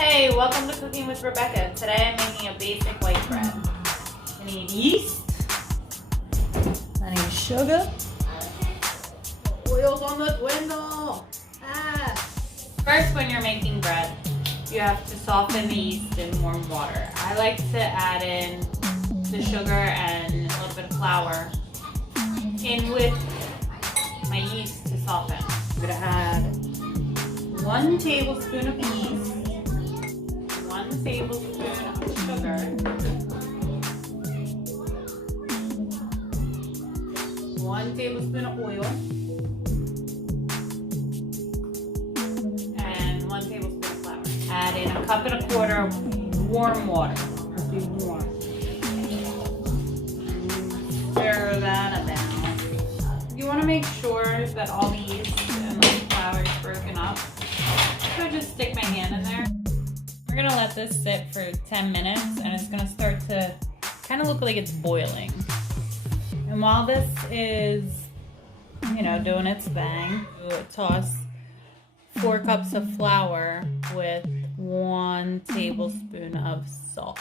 Hey, welcome to Cooking with Rebecca. Today I'm making a basic white bread. I need yeast, I need sugar, oil's on the window. First, when you're making bread, you have to soften the yeast in warm water. I like to add in the sugar and a little bit of flour in with my yeast to soften. I'm gonna add 1 tablespoon of yeast, 1 tablespoon of sugar, 1 tablespoon of oil, and 1 tablespoon of flour. Add in 1.25 cups of warm water. Must be warm. Stir that about. You want to make sure that all the yeast and the flour is broken up. So I just stick my hand in there. We're gonna let this sit for 10 minutes and it's gonna start to kind of look like it's boiling. And while this is, doing its thing, we'll toss 4 cups of flour with 1 tablespoon of salt.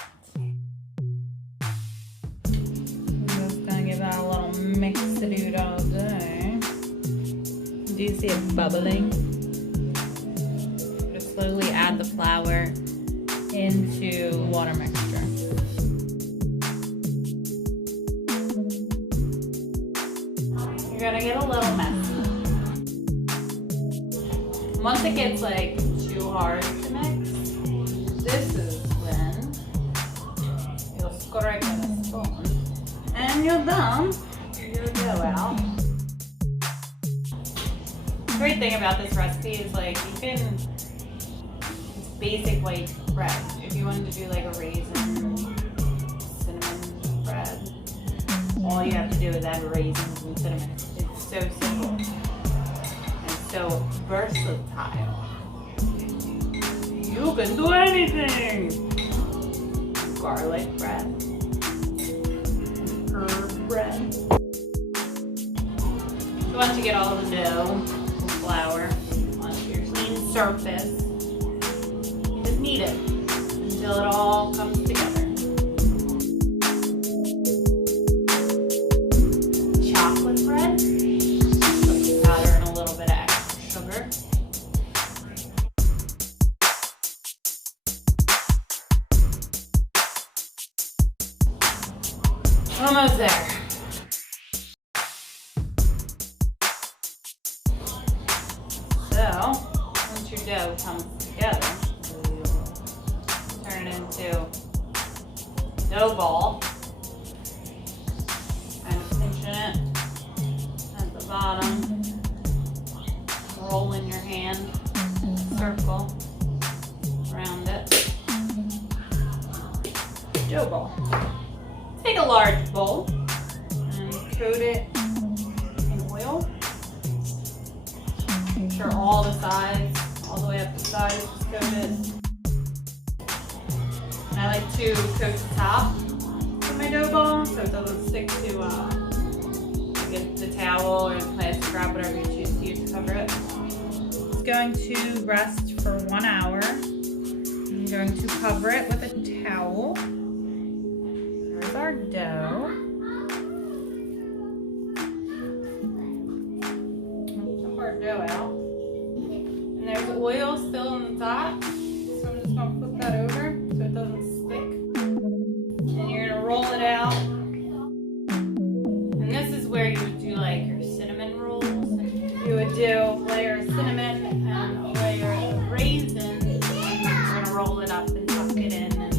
I'm just gonna give that a little mix-a-dood all day. Do you see it bubbling? Just slowly add the flour into water mixture. You're gonna get a little messy. Once it gets too hard to mix, this is when you'll scrape with a spoon and you're done. Your dough out. The great thing about this recipe is it's basic white bread. If you wanted to do a raisin, cinnamon bread, all you have to do is add raisins and cinnamon. It's so simple and so versatile. You can do anything. Garlic bread, herb bread. So once you get all the dough and flour onto your clean surface, knead it until it all comes together. Chocolate bread, cocoa powder and a little bit of extra sugar. Almost there. So, once your dough comes together, turn it into a dough ball and pinching it at the bottom. Roll in your hand, circle around it. Dough ball. Take a large bowl and coat it in oil. Make sure all the sides, all the way up the sides, is coated. I like to coat the top of my dough ball so it doesn't stick to the towel or the plastic wrap, whatever you choose to use to cover it. It's going to rest for 1 hour. I'm going to cover it with a towel. There's our dough. We'll put our dough out. And there's oil still on the top, so I'm just going to flip that over so it doesn't stick. And you're going to roll it out. And this is where you would do your cinnamon rolls. You would do a layer of cinnamon and a layer of raisins. And you're going to roll it up and tuck it in and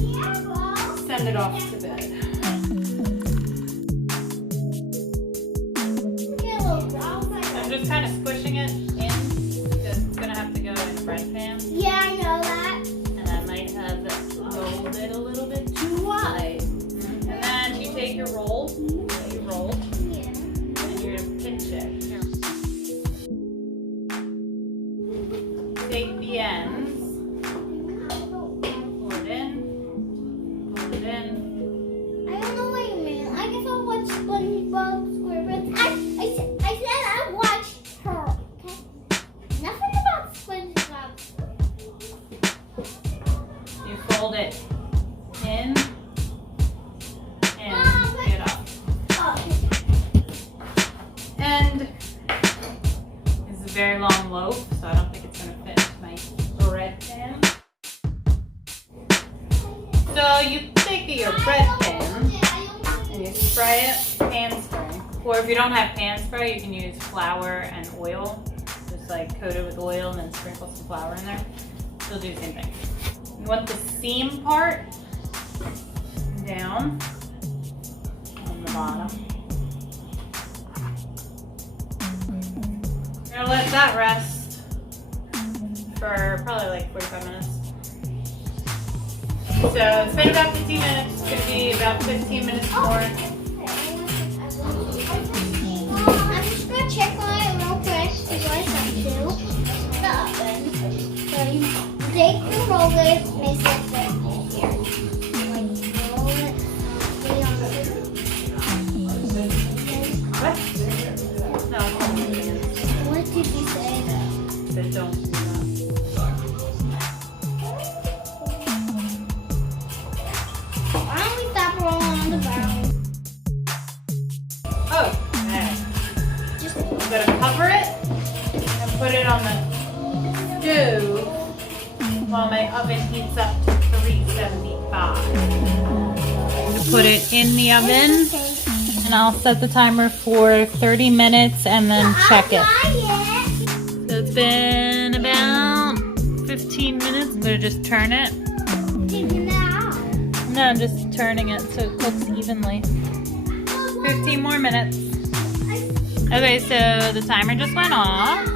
send it off to bed. I'm just kind of squishing it in because it's going to have to go in a bread pan. Yeah, I know that. And I might have rolled it a little bit too wide. And then you take your roll that you rolled and you're going to pinch it. Here. Take the ends, pull it in, hold it in and get up. And it's a very long loaf, so I don't think it's going to fit my bread pan. So you take your bread pan and you spray it, pan spray. Or if you don't have pan spray, you can use flour and oil. Just like coat it with oil and then sprinkle some flour in there. It'll do the same thing. You want the seam part down on the bottom. You're gonna let that rest for probably like 45 minutes. So it's been about 15 minutes. It's gonna be about 15 minutes more. I'm just gonna check on it real quick before I start to the oven. So you take the roller, place it there. Here. Like roll it. What? No. What did you say though? Then don't do that. Why don't we stop rolling on the ground? Oh, okay. Just I'm gonna cover it and put it on the stove while my oven heats up to 375. Put it in the oven and I'll set the timer for 30 minutes and then check it. So it's been about 15 minutes. I'm gonna just turn it. No, I'm just turning it so it cooks evenly. 15 more minutes. Okay, so the timer just went off.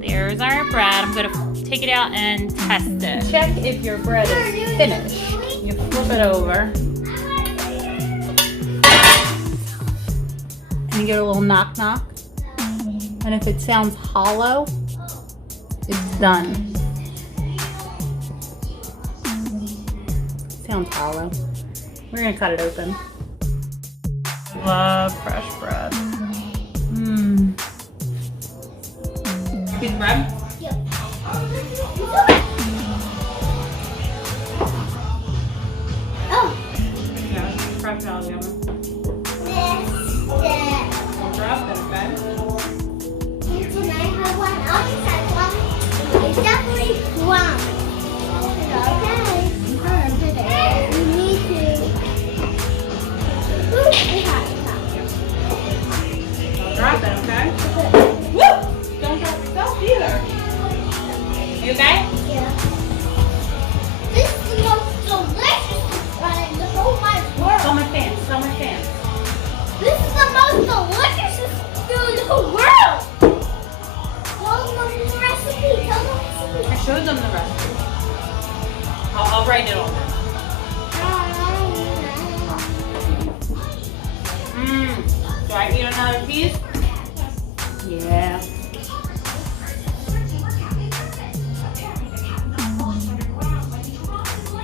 There's our bread. I'm gonna take it out and test it. Check if your bread is finished. You flip it over. And you get a little knock knock. And if it sounds hollow, it's done. Sounds hollow. We're gonna cut it open. Love fresh bread. Mmm. Piece of bread? Yep. Oh. Yeah, fresh out of the oven. Don't drop it, okay? Can I have one? I'll just have one. It's definitely one. Okay. We need to. Ooh, it's hot. Don't drop it, okay? Woo! Don't drop yourself either. You okay? Yeah. This is the most delicious one in the whole wide world. Summer fans, summer fans. This is the most delicious food in the whole world. Tell them the recipe. Tell them the recipe. I showed them the recipe. I'll write it on there. Mmm. Do I eat another piece? Yeah.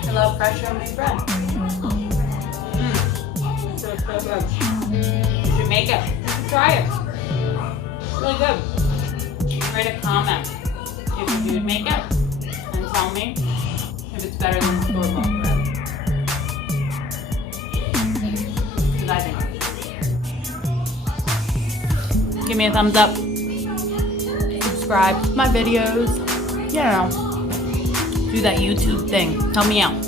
I love fresh homemade bread. Mmm. So good. You should make it. You should try it. It's really good. Write a comment if you would make it and tell me if it's better than store-bought bread. Because I think it is. Give me a thumbs up. Subscribe to my videos. You know, do that YouTube thing. Help me out.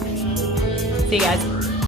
See you guys.